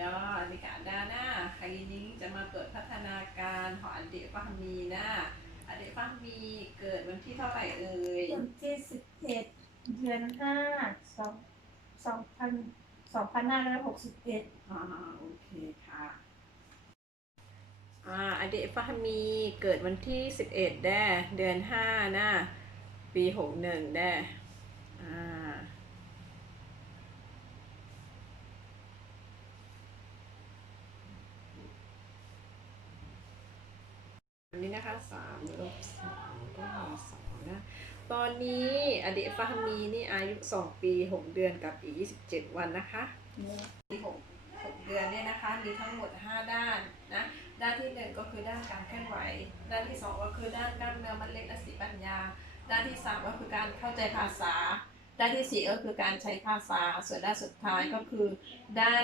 Ya, adik Ada nah. Hari ini kita มาตรวจพัฒนาการของอดีตฟามีนะอดีตฟามีเกิดวันที่เท่าไหร่เอ่ยวันที่สิบเอ็ดเดือนห้าสองสองพันสองพันห้าร้อยหกสิบเอ็ดอ่าโอเคค่ะอ่าอดีตฟามีเกิดวันที่11ได้เดือน5นะปี61ได้อ่า อั นนี้นะคะสามลบสองได้สองนะ ตอนนี้อดีตฟามีนี่อายุ2ปี6เดือนกับอีก27วันนะคะปีหกหกเดือนเนี่ยนะคะมีทั้งหมด5ด้านนะด้านที่1ก็คือด้านการเคลื่อนไหว ด้านที่2ก็คือด้านกล้ามเนื้อมัดเล็กและสติปัญญา ด้านที่3ก็คือการเข้าใจภาษา ด้านที่4ก็คือการใช้ภาษา ส่วนด้านสุดท้ายก็คือด้าน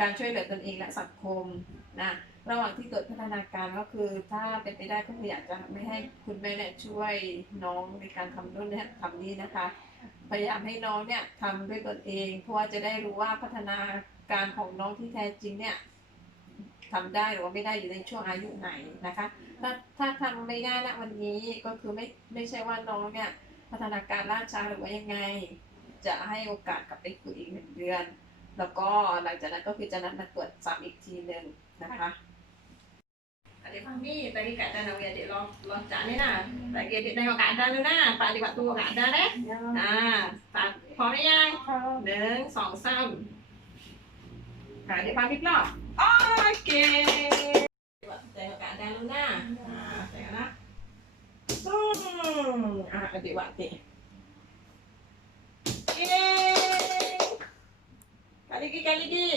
การช่วยเหลือตนเองและสังคมนะ ระหว่างที่เกิดพัฒนาการก็คือถ้าเป็นไปได้ก็คืออยากจะไม่ให้คุณแม่เนี่ยช่วยน้องในการทำนู่นเนี่ยทำนี่นะคะ พยายามให้น้องเนี่ยทำด้วยตนเอง เพราะว่าจะได้รู้ว่าพัฒนาการของน้องที่แท้จริงเนี่ยทำได้หรือว่าไม่ได้อยู่ในช่วงอายุไหนนะคะ ถ้าถ้าทำไม่ได้นะวันนี้ก็คือไม่ไม่ใช่ว่าน้องเนี่ยพัฒนาการล่าช้าหรือว่ายังไง จะให้โอกาสกลับไปคุยอีกหนึ่งเดือน แล้วก็หลังจากนั้นก็คือจะนัดมาตรวจซ้ำอีกทีหนึ่งนะคะ Adik Fahmi, tadi Kak Dan nak adik long loncat ni lah. Bagi adik tengok Kak Dan dulu nah. Pak adik buat tunggu Kak Dan eh. ยังอ่าตัดพร้อมหรือยังเข้าหนึ่งสองสามค่ะเดี๋ยวพาพี่ปลอบโอเคเจอกันได้แล้วนะอ่าเจอกันนะอืมอ่าเดี๋ยววันติเย้ kali lagi kali lagi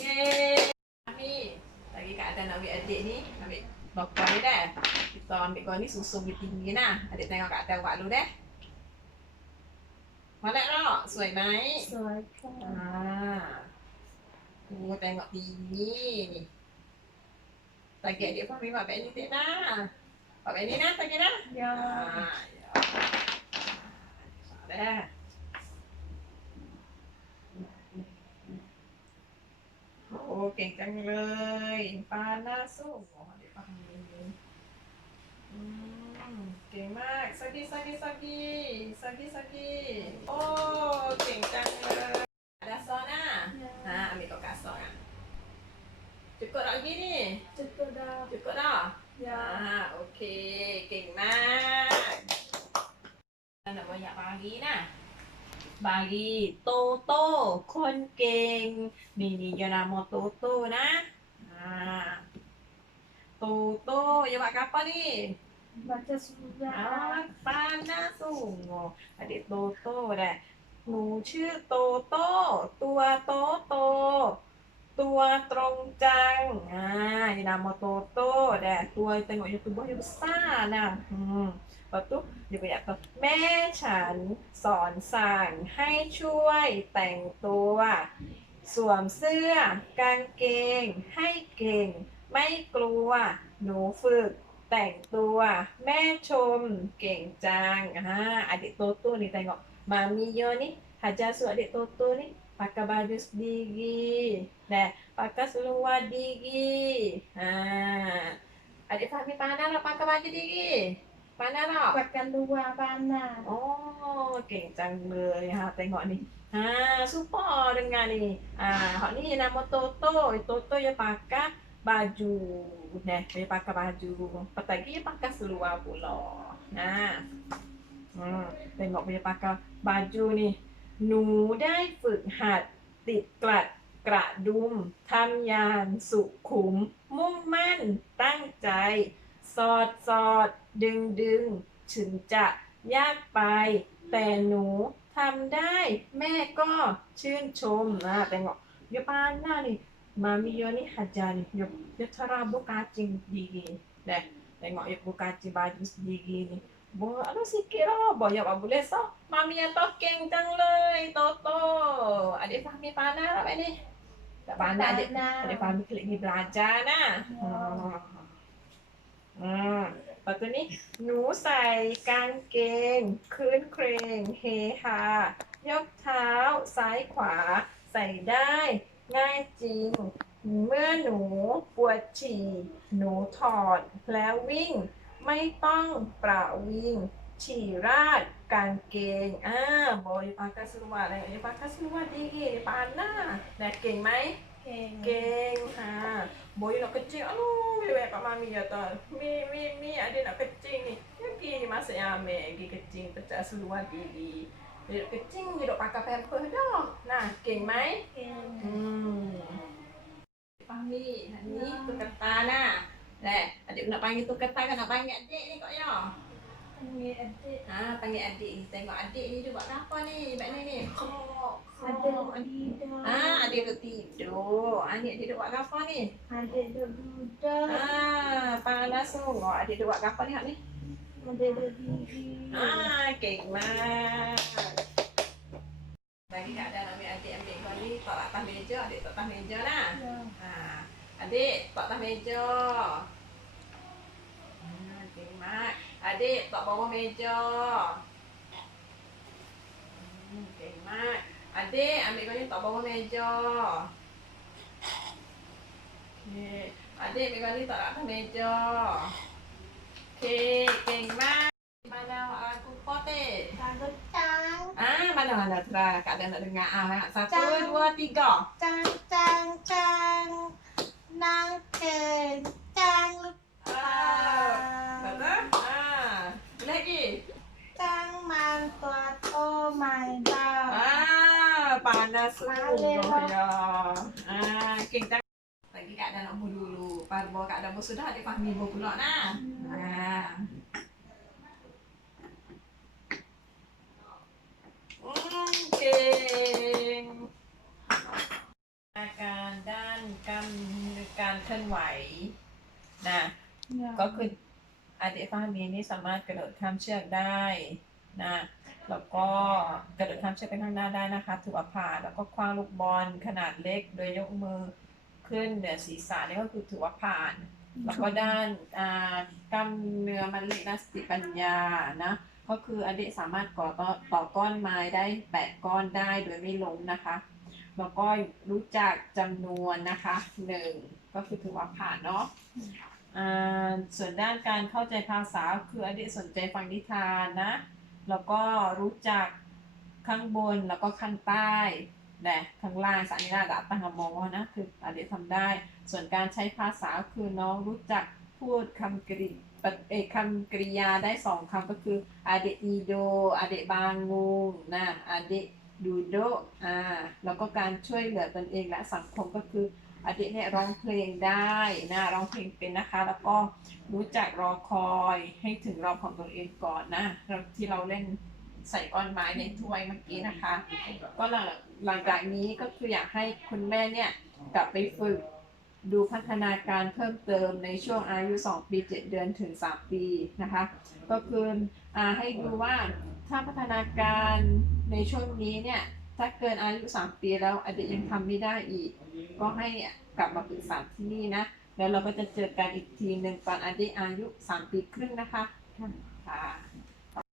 Yeay Kami lagi kat atas nak ambil adik ni ambil bakar ni dah kita ambil kau ni susun lebih tinggi nah adik tengok kat atas buat dulu dah มาแล้วเนาะสวยไหมสวยค่ะอ่าโอ้แตงกดีนี่แต่เกดเดี๋ยวพ่อมีแบบนี้ตินะแบบนี้นะตะกี้นะยัอ่างได้โอ้เก่งจังเลยปาหน้า สู้โอ้เดี๋ยวฟังนี้อืมเก่งมากสวัสดีสวัสดีสวัสดีสวัสดีสวัสดีโอ้เก่งจังเลย ada sona nah ambil kau kasar kan cukup tak lagi ni จุดตัวดาว cukup dah ยา ah okey เก่งมากnak banyak bagi nah bagi Toto คนเก่งนี่นี่ยา นาโมโตโต้นะอ่าโตโต้อย่าว่า kapan ni บัตรสุยา Ah, panas sungo. Adik Toto แหละหนูชื่อโตโต้ตัวโตโต ตัวตรงจัง อ่านี่นามโตโต้แดตัว tengok yang tubuhnya besar nah hmm. Lepas tu dia banyak tahu แม่ฉันสอนสั่งให้ช่วยแต่งตัว สวมเสื้อกางเกงให้เก่ง ไม่กลัว หนูฝึก แต่งตัว แม่ชม เก่งจังอ่า adik Toto ni tengok Mami Yo ni hajar suruh adik Toto ni pakai baju sendiri dan pakai seluar diri ha adik Fahmi pandai tak pakai baju diri pandai tak ปักกันดูวาบานนา Oh, king เลย ha tengok ni. Ha, super dengar ni. Ha, hak ni nama Toto. Toto dia pakai baju. Nah, dia pakai baju. Lepas lagi dia pakai seluar pula. Ha. Hmm, tengok dia pakai baju ni. หนูได้ฝึกหัดติดกลัดกระดุมทำยางสุขุม มุ่งมั่นตั้งใจ สอดสอดดึงดึงถึงจะยากไป แต่หนูทำได้ แม่ก็ชื่นชมนะแต่งอกยปานหน้านี่ มามีโยนี่ฮัจจานี่ยยทราบุกาจิงดีกีเด้ tengok ya buka ci baju sendiri ni Bo, ano sikit lah. Bo, ya apa boleh so. Mami yang talking cang lei, Toto. Adik Fahmi pandai tak ni? Tak pandai adik. นา Adik Fahmi klik ni belajar nah. Hmm. Hmm. Lepas tu ni, หนูใส่กางเกงคืนเครงเฮฮายกเท้าซ้ายขวา ใส่ส่ได้ ง่ายจริง เมื่อหนูปวดฉี่ หนูถอดแล้ววิ่ง ไม่ต้องประวิ่งฉี่ราดการเกงอ่าบอยปากาสรุวะอะไรปากาสรุวะดีกี่ปานหน้าแดกเก่งไหม เก่งค่ะบอยเราก็จริงอ้าวมีแบบประมาณมีอะตอนมีมีมีอะไรนะก็จริงนี่กี่มาสยามแม่กี่ก็จริงประจาสรุวะดีดี มี่อันนี้ตุ๊กตาน่ะแหละ adik nak panggil ตุ๊กตา kan nak panggil adik ni kok ya มีอดีต ha panggil adik ni tengok adik ni dia buat apa ni buat ni ni kok อดีตดีดา ah adik duk tidur adik dia duk buat apa ni อดีตดูดา Ah, panas semua. Adik dia buat apa ni hak ni? อดีตดีดี Ah, kek mak. Atas meja, adik tak atas meja lah. Ha, adik tak atas meja. Mak. Adik tak bawah meja. Hmm, mak. Adik ambil kau ni tak bawah meja. Okey. Adik ambil kau ni tak atas meja. Okey, kek mak. Mana aku pote? จังก็จัง Ah, mana mana Tra? Kak ada nak dengar ah. Satu, Cang. dua, tiga. จังจังจังนางเก่งจังหรือเปล่า Ah, betul? Ah, lagi. จังมันตัวโตไม่ได้ Ah, panas Panas. sungguh ya. Ah, kita lagi Kak ada nak bu dulu. Pada bawa Kak ada bu sudah adik fahmi bu pula nah. Ah. Hmm, ก่ง อาการด้านกล้ามเนื้อการเคลื่อนไหวนะ ก็คืออาดิฟามีนี่สามารถกระโดดข้ามเชือกได้นะ แล้วก็กระโดดข้ามเชือกไปข้างหน้าได้นะคะถือว่าผ่านแล้วก็คว้างลูกบอลขนาดเล็กโดยยกมือขึ้นเหนือศีรษะนี่ก็คือถือว่าผ่าน แล้วก็ด้านอ่ากล้ามเนื้อมันเล็กนะสติปัญญานะ ก็คืออดิสามารถก่อต่อต่อก้อนไม้ได้แปดก้อนได้โดยไม่ล้มนะคะแล้วก็รู้จักจำนวนนะคะหนึ่งก็คือถือว่าผ่านเนาะอ่าส่วนด้านการเข้าใจภาษาคืออดีตสนใจฟังนิทานนะแล้วก็รู้จักข้างบนแล้วก็ข้างใต้นะข้างล่างสานิราดาตังกมนะคืออดีตทำได้ ส่วนการใช้ภาษาคือน้องรู้จัก พูดคำกริเอคำกริยาได้สองคำก็คืออาเดอีโดอาเดบางงูนะอาเดดูโดอ่าแล้วก็การช่วยเหลือตนเองและสังคมก็คืออดีตเนี่ยร้องเพลงได้นะร้องเพลงเป็นนะคะ แล้วก็รู้จักรอคอยให้ถึงรอบของตัวเองก่อนนะเราที่เราเล่นใส่ก้อนไม้ในถ้วยเมื่อกี้นะคะ ก็หลังหลังจากนี้ก็คืออยากให้คุณแม่เนี่ยกลับไปฝึก ดูพัฒนาการเพิ่มเติมในช่วงอายุ 2 ปี 7 เดือนถึง 3 ปีนะคะ ก็คืออให้ดูว่าถ้าพัฒนาการในช่วงนี้เนี่ยถ้าเกินอายุ 3 ปีแล้วอดีตยังทำไม่ได้อีก ก็ให้กลับมาปรึกษาที่นี่นะ แล้วเราก็จะเจอกันอีกทีหนึ่งตอนอดีตอายุ 3 ปีครึ่งนะคะค่ะ